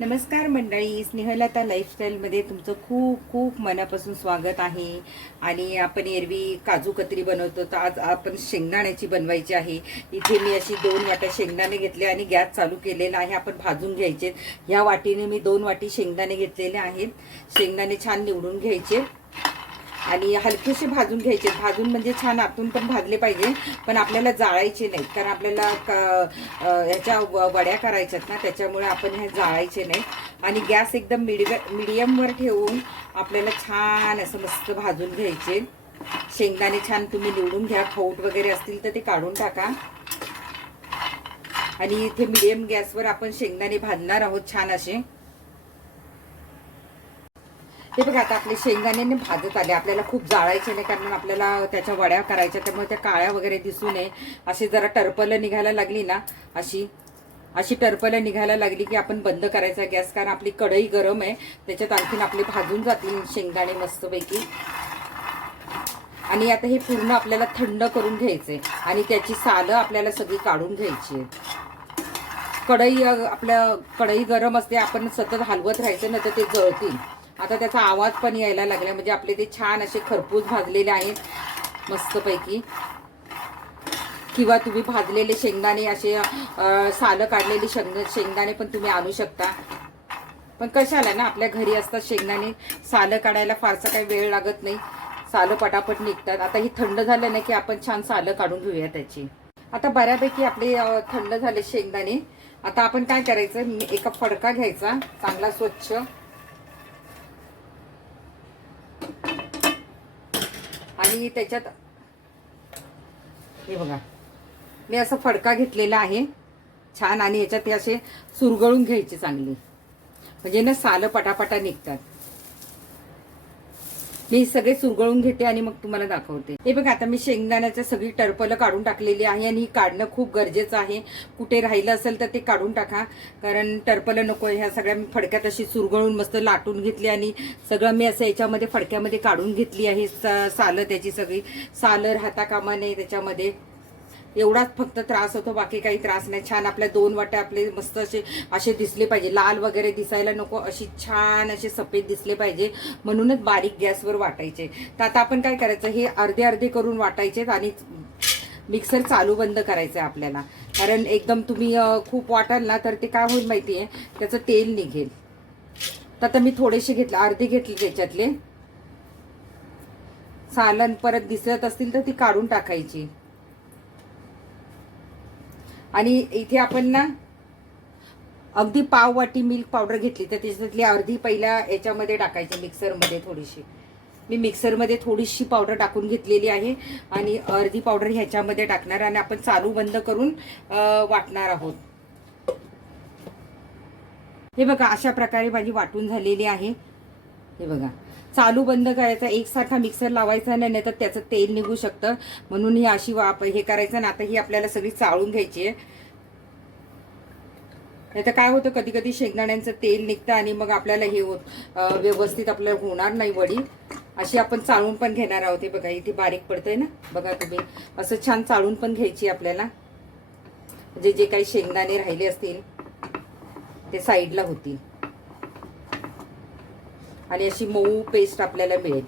नमस्कार मंडळी स्नेहलता लाईफस्टाईलमध्ये तुमचं खूप खूप मनापासून स्वागत आहे. आणि आपण एरवी काजू कतरी बनवतो तर आज आपण शेंगदाण्याची बनवायची आहे. इथे मी अशी दोन वाट्या शेंगदाणे घेतले आणि गॅस चालू केलेला आहे. आपण भाजून घ्यायचे ह्या वाटीने मी दोन वाटी शेंगदाणे घेतलेले आहेत. शेंगदाणे छान निवडून घ्यायचे. आणि हलकेसे भाजून घ्यायचे. भाजून म्हणजे छान आतून पण भाजले पाहिजे पण आपल्याला जाळायचे नाहीत कारण आपल्याला क- ह्याच्या व- वड्या करायच्यात ना त्याच्यामुळे आपण हे जाळायचे नाही. आणि गॅस एकदम मिडियम मिडियमवर ठेवून आपल्याला छान असं मस्त भाजून घ्यायचे. शेंगदाणे छान तुम्ही निवडून घ्या. खौट वगैरे असतील तर ते काढून टाका. आणि इथे मिडियम गॅसवर आपण शेंगदाणे भाजणार आहोत छान असे. ते बघा आता आपले शेंगदाणे भाजत आले. आपल्याला खूप जाळायचे नाही कारण आपल्याला त्याच्या वड्या करायच्या त्यामुळे त्या काळ्या वगैरे दिसू नये. अशी जरा टरपलं निघायला लागली ना अशी अशी टरपलं निघायला लागली की आपण बंद करायचा गॅस कारण आपली कढई गरम आहे. त्याच्यात आणखीन आपले भाजून जातील शेंगदाणे मस्तपैकी. आणि आता हे पूर्ण आपल्याला थंड करून घ्यायचे आणि त्याची सालं आपल्याला सगळी काढून घ्यायची आहे कढई आपलं आपल्या कढई गरम असते आपण सतत हलवत राहायचं ना तर ते जळतील. आता त्याचा आवाज पण यायला लागला म्हणजे आपले ते छान असे खरपूस भाजलेले आहेत. मस्तपैकी. किंवा तुम्ही भाजलेले शेंगदाणे असे सालं काढलेले शेंग शेंगदाणे पण तुम्ही आणू शकता. पण कशाला ना आपल्या घरी असतात शेंगदाणे. सालं काढायला फारसा काही वेळ लागत नाही. सालं पटापट निघतात. आता ही थंड झालं ना की आपण छान सालं काढून घेऊया त्याची. आता बऱ्यापैकी आपले थंड झाले शेंगदाणे. आता आपण काय करायचं? एका फडका घ्यायचा. चांगला स्वच्छ. आणि त्याच्यात हे बघा. मी असं फडका घेतलेला आहे. छान आणि याच्यात ते असे सुरगळून घ्यायचे चांगले. म्हणजे ना सालं पटापटा निघतात. मी सगळे सुरगळून घेते आणि मग तुम्हाला दाखवते. हे बघा आता मी शेंगदाण्याच्या सगळी टरपलं काढून टाकलेली आहे आणि ही काढणं खूप गरजेचं आहे. कुठे राहिलं असेल तर ते काढून टाका. कारण टरपलं नको ह्या सगळ्या मी फडक्यात अशी सुरगळून मस्त लाटून घेतली आणि सगळं मी असं याच्यामध्ये फडक्यामध्ये काढून घेतली आहे. सालं त्याची सगळी. सालं राहता कामा नये त्याच्यामध्ये. एवढाच फक्त त्रास होतो बाकी काही त्रास नाही. छान आपल्या दोन वाट्या आपले मस्त असे असे दिसले पाहिजे. लाल वगैरे दिसायला नको अशी छान असे सफेद दिसले पाहिजे. म्हणूनच बारीक गॅसवर वाटायचे. तर आता आपण काय करायचं हे अर्धे अर्धे करून वाटायचे आणि मिक्सर चालू बंद करायचं आहे आपल्याला. कारण एकदम तुम्ही खूप वाटाल ना तर ते काय होईल माहिती आहे त्याचं तेल निघेल. तर आता मी थोडेसे घेतले अर्धे घेतले त्याच्यातले. सालन परत दिसत असतील तर ती काढून टाकायची. आणि इथे आपण ना अगदी पाव वाटी मिल्क पावडर घेतली तर त्याच्यातली अर्धी पहिल्या याच्यामध्ये टाकायची मिक्सरमध्ये थोडीशी. मी मिक्सरमध्ये थोडीशी पावडर टाकून घेतलेली आहे आणि अर्धी पावडर ह्याच्यामध्ये टाकणार आणि आपण चालू बंद करून वाटणार आहोत. हे बघा अशा प्रकारे माझी वाटून झालेली आहे. हे बघा. चालू बंद करायचा एकसारखा मिक्सर लावायचा नाही नाही तर त्याचं तेल निघू शकतं. म्हणून ही अशी वाप हे करायचं ना आता ही आपल्याला सगळी चाळून घ्यायची आहे. नाही तर काय होतं कधी कधी शेंगदाण्यांचं तेल निघतं आणि मग आपल्याला हे होत व्यवस्थित आपल्याला होणार नाही वडी. अशी आपण चाळून पण घेणार आहोत. हे बघा इथे बारीक पडतंय ना? बघा तुम्ही. असं छान चाळून पण घ्यायची आपल्याला. म्हणजे जे काही शेंगदाणे राहिले असतील ते साईडला होतील. आणि अशी मऊ पेस्ट आपल्याला मिळेल.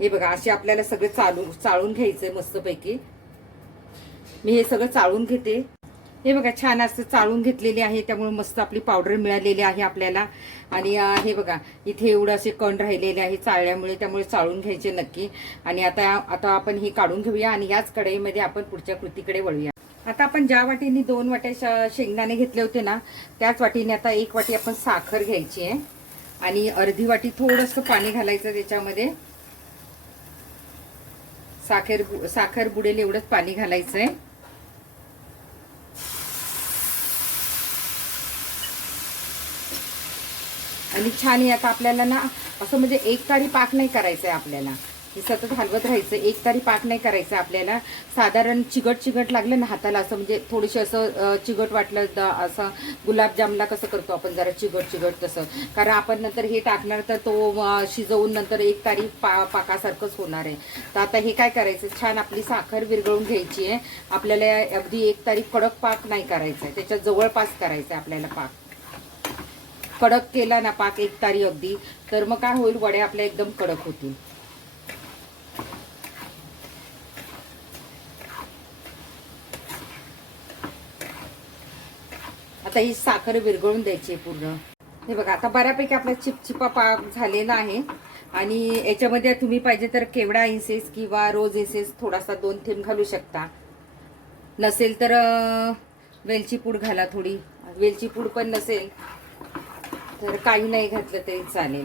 हे बघा असे आपल्याला सगळं चालू चाळून घ्यायचंय मस्तपैकी. मी हे सगळं चाळून घेते. हे बघा छान असं चाळून घेतलेले आहे त्यामुळे मस्त आपली पावडर मिळालेली आहे आपल्याला. आणि हे बघा इथे एवढं असे कण राहिलेले आहे चाळल्यामुळे त्यामुळे चाळून घ्यायचे नक्की. आणि आता आता आपण हे काढून घेऊया आणि याच कढईमध्ये आपण पुढच्या कृतीकडे वळूया. आता आपण ज्या वाटीने दोन वाट्या श- शेंगदाणे घेतले होते ना त्याच वाटीने आता एक वाटी आपण साखर घ्यायची आहे. आणि अर्धी वाटी थोडंसं पाणी घालायचं त्याच्यामध्ये. साखर साखर बुडेल एवढंच पाणी घालायचं आहे. आणि छान आहे आता आपल्याला ना असं म्हणजे एक तारी पाक नाही करायचं आहे आपल्याला. हे सतत हलवत राहायचं एक तरी पाक नाही करायचं आपल्याला. साधारण चिकट चिकट लागलं ना हाताला असं म्हणजे थोडीशी असं चिकट वाटलं असं गुलाबजामला कसं करतो आपण जरा चिकट चिकट तसं. कारण आपण नंतर हे टाकणार तर तो शिजवून नंतर एक तारी पा पाकासारखंच होणार आहे. तर आता हे काय करायचं? छान आपली साखर विरघळून घ्यायची आहे. आपल्याला अगदी एक तारी कडक पाक नाही करायचा आहे. त्याच्या जवळपास करायचा आहे आपल्याला पाक. कडक केला ना पाक एक तारी अगदी तर मग काय होईल? वड्या आपल्या एकदम कडक होतील. आता ही साखर विरघळून द्यायची आहे पूर्ण. हे बघा आता बऱ्यापैकी आपला चिपचिपा पाक झालेला आहे. आणि याच्यामध्ये तुम्ही पाहिजे तर केवडा इन्सेस किंवा रोज इन्सेस थोडासा दोन थेंब घालू शकता. नसेल तर वेलची पूड घाला थोडी. वेलची पूड पण नसेल तर काही नाही घातलं तरी चालेल.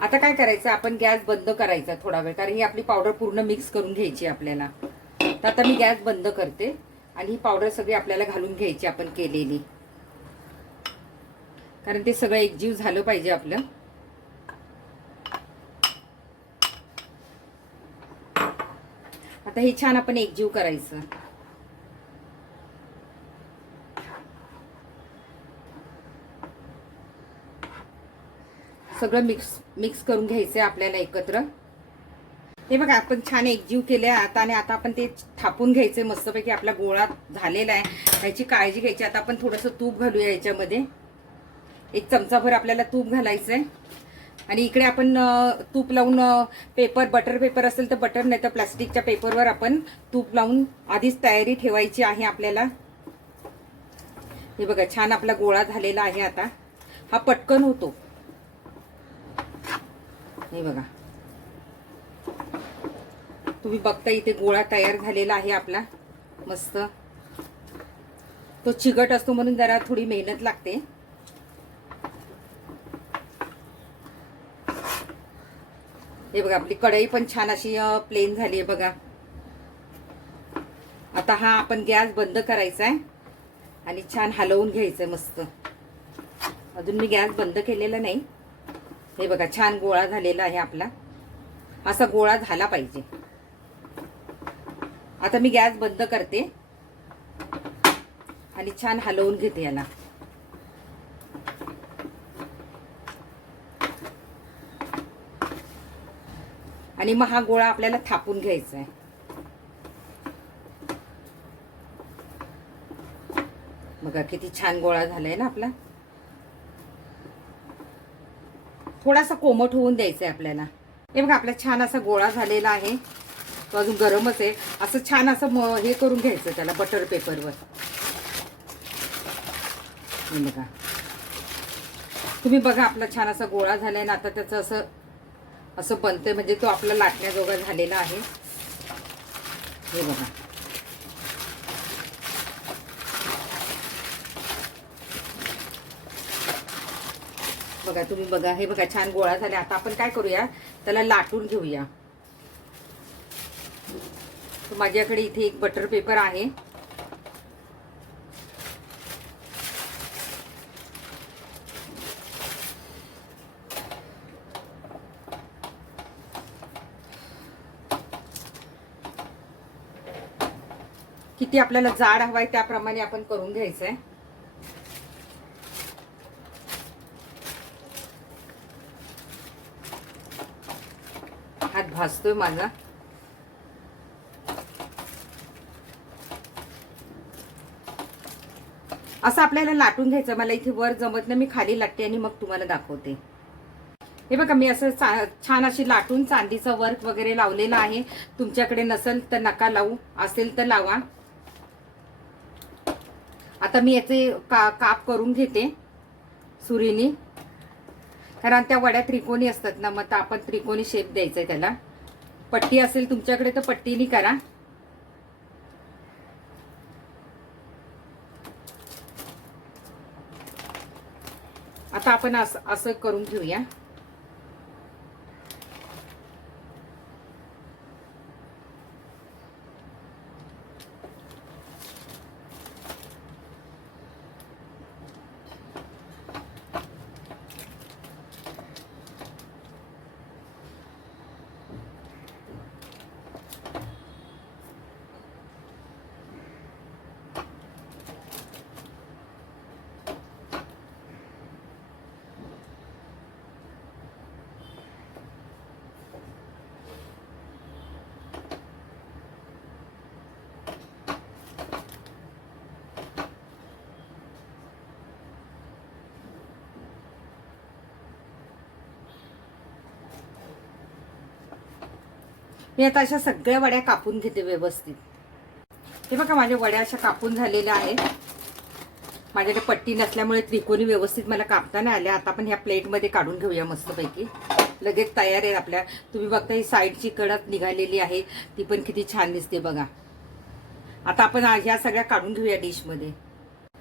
आता काय करायचं? आपण गॅस बंद करायचा थोडा वेळ कारण ही आपली पावडर पूर्ण मिक्स करून घ्यायची आपल्याला. तर आता मी गॅस बंद करते आणि ही पावडर सगळी आपल्याला घालून घ्यायची आपण केलेली. कारण ते सगळं एकजीव झालं पाहिजे आपलं. आता हे छान आपण एकजीव करायचं. सगळं मिक्स मिक्स करून घ्यायचं आहे आपल्याला एकत्र. हे बघा आपण छान एकजीव केले आता आणि आता आपण ते थापून घ्यायचे मस्तपैकी आपला गोळा झालेला आहे. त्याची काळजी घ्यायची. आता आपण थोडंसं तूप घालूया याच्यामध्ये. एक चमचाभर आपल्याला तूप घालायचं आहे आणि इकडे आपण तूप लावून पेपर बटर पेपर असेल तर बटर नाही तर प्लास्टिकच्या पेपरवर आपण तूप लावून आधीच तयारी ठेवायची आहे आपल्याला. हे बघा छान आपला गोळा झालेला आहे आता. हा पटकन होतो. हे बघा. तुम्ही बघता इथे गोळा तयार झालेला आहे आपला. मस्त. तो चिकट असतो म्हणून जरा थोडी मेहनत लागते. हे बघा आपली कढई पण छान अशी प्लेन झाली आहे बघा. आता हा आपण गॅस बंद करायचा आहे. आणि छान हलवून घ्यायचं मस्त. अजून मी गॅस बंद केलेला नाही. हे बघा छान गोळा झालेला आहे आपला. असा गोळा झाला पाहिजे. आता मी गॅस बंद करते. आणि छान हलवून घेते याला. आणि मग हा गोळा आपल्याला थापून घ्यायचा आहे. बघा किती छान गोळा झालाय ना आपला. थोडासा कोमट होऊन द्यायचा आहे आपल्याला. हे बघा आपला छान असा गोळा झालेला आहे. तो अजून गरमच आहे. असं छान असं म- हे करून घ्यायचं त्याला बटर पेपरवर बघा. तुम्ही बघा आपला छान असा गोळा झालाय ना आता त्याचं असं असं बनतंय म्हणजे तो आपला लाटण्याजोगा झालेला आहे. हे बघा. बघा तुम्ही बघा हे बघा छान गोळा झाले. आता आपण काय करूया? त्याला लाटून घेऊया. माझ्याकडे इथे एक बटर पेपर आहे. किती आपल्याला जाड हवाय त्याप्रमाणे आपण करून घ्यायचंय. हात भासतोय माझा. असं आपल्याला लाटून घ्यायचं मला इथे वर जमत नाही मी खाली लाटते आणि मग तुम्हाला दाखवते. हे बघा मी असं छान अशी लाटून चांदीचं वर्क वगैरे लावलेलं आहे. तुमच्याकडे नसेल तर नका लावू असेल तर लावा. आता मी याचे का काप करून घेते सुरीनी. कारण त्या वड्या त्रिकोणी असतात ना मग तर आपण त्रिकोणी शेप द्यायचा आहे त्याला. पट्टी असेल तुमच्याकडे तर पट्टीनी करा. आता आपण असं असं करून घेऊया. मी आता अशा सगळ्या वड्या कापून घेते व्यवस्थित. हे बघा माझ्या वड्या अशा कापून झालेल्या आहेत. माझ्याकडे पट्टी नसल्यामुळे त्रिकोणी व्यवस्थित मला कापता नाही आल्या. आता आपण ह्या प्लेटमध्ये काढून घेऊया मस्तपैकी. लगेच तयार आहे आपल्या. तुम्ही बघता ही साईडची कडक निघालेली आहे. ती पण किती छान दिसते बघा. आता आपण ह्या सगळ्या काढून घेऊया डिशमध्ये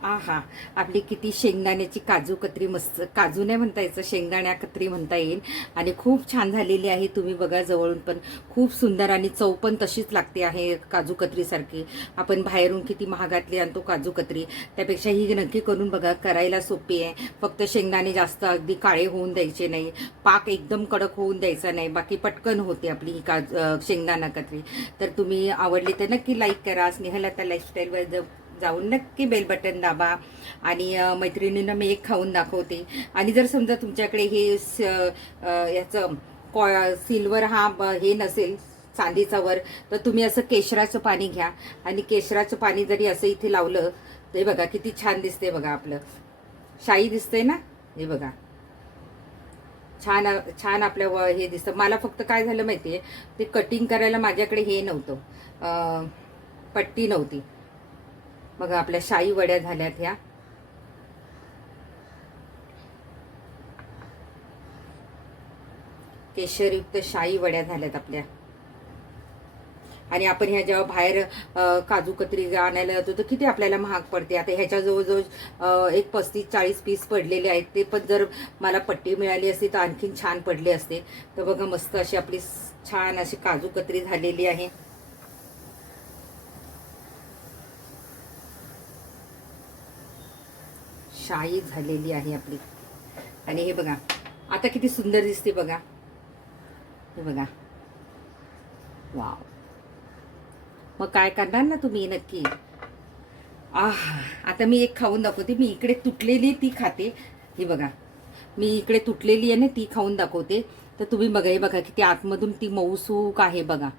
आहा आपली किती शेंगदाण्याची काजू कत्री मस्त काजू नाही म्हणता यायचं शेंगदाण्या कत्री म्हणता येईल. आणि खूप छान झालेली आहे तुम्ही बघा जवळून पण खूप सुंदर आणि चव पण तशीच लागते आहे काजू कत्रीसारखी आपण बाहेरून किती महागातली आणतो काजू कत्री. त्यापेक्षा ही नक्की करून बघा करायला सोपी आहे. फक्त शेंगदाणे जास्त अगदी काळे होऊन द्यायचे नाही. पाक एकदम कडक होऊन द्यायचा नाही. बाकी पटकन होते आपली ही काजू शेंगदाणा कत्री. तर तुम्ही आवडली तर नक्की लाईक करा. स्नेहलता लाईफस्टाईलवर जर जाऊन नक्की बेल बटन दाबा. आणि मैत्रिणींना मी एक खाऊन दाखवते. आणि जर समजा तुमच्याकडे हे स- याचं कॉ सिल्वर हा हे नसेल चांदीचा वर तर तुम्ही असं केशराचं पाणी घ्या. आणि केशराचं पाणी जरी असं इथे लावलं तर हे बघा किती छान दिसते बघा आपलं. शाई दिसते ना? हे बघा. छान छान आपल्या व- हे दिसतं. मला फक्त काय झालं माहिती आहे ते कटिंग करायला माझ्याकडे हे नव्हतं. पट्टी नव्हती. बघा आपल्या शाई वड्या झाल्यात ह्या. केशरयुक्त शाई वड्या झाल्यात आपल्या. आणि आपण ह्या जेव्हा बाहेर काजू कत्री आणायला जातो तर किती आपल्याला महाग पडते. आता ह्याच्या जवळजवळ एक पस्तीस चाळीस पीस पडलेले आहेत ते पण जर मला पट्टी मिळाली असती तर आणखीन छान पडले असते. तर बघा मस्त अशी आपली छान अशी काजू कत्री झालेली आहे. शाई झालेली आहे आपली. आणि हे बघा आता किती सुंदर दिसते बघा. हे बघा. वाव. मग काय करणार ना तुम्ही नक्की? आह आता मी एक खाऊन दाखवते. मी इकडे तुटलेली ती खाते. ही बघा. मी इकडे तुटलेली आहे ना ती खाऊन दाखवते. तर तुम्ही बघा हे बघा किती आतमधून ती मऊसूक आहे बघा.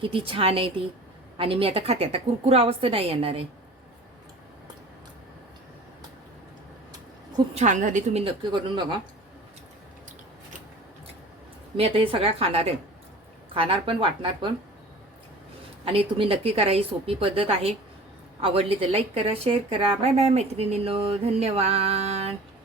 किती छान आहे ती. आणि मी आता खाते. आता कुरकुर अवस्था नाही येणार आहे. खूप छान झाली तुम्ही नक्की करून बघा. मी आता हे सगळ्या खाणार आहे. खाणार पण वाटणार पण. आणि तुम्ही नक्की करा ही सोपी पद्धत आहे. आवडली तर लाईक करा शेअर करा. बाय बाय मैत्रिणींनो. धन्यवाद.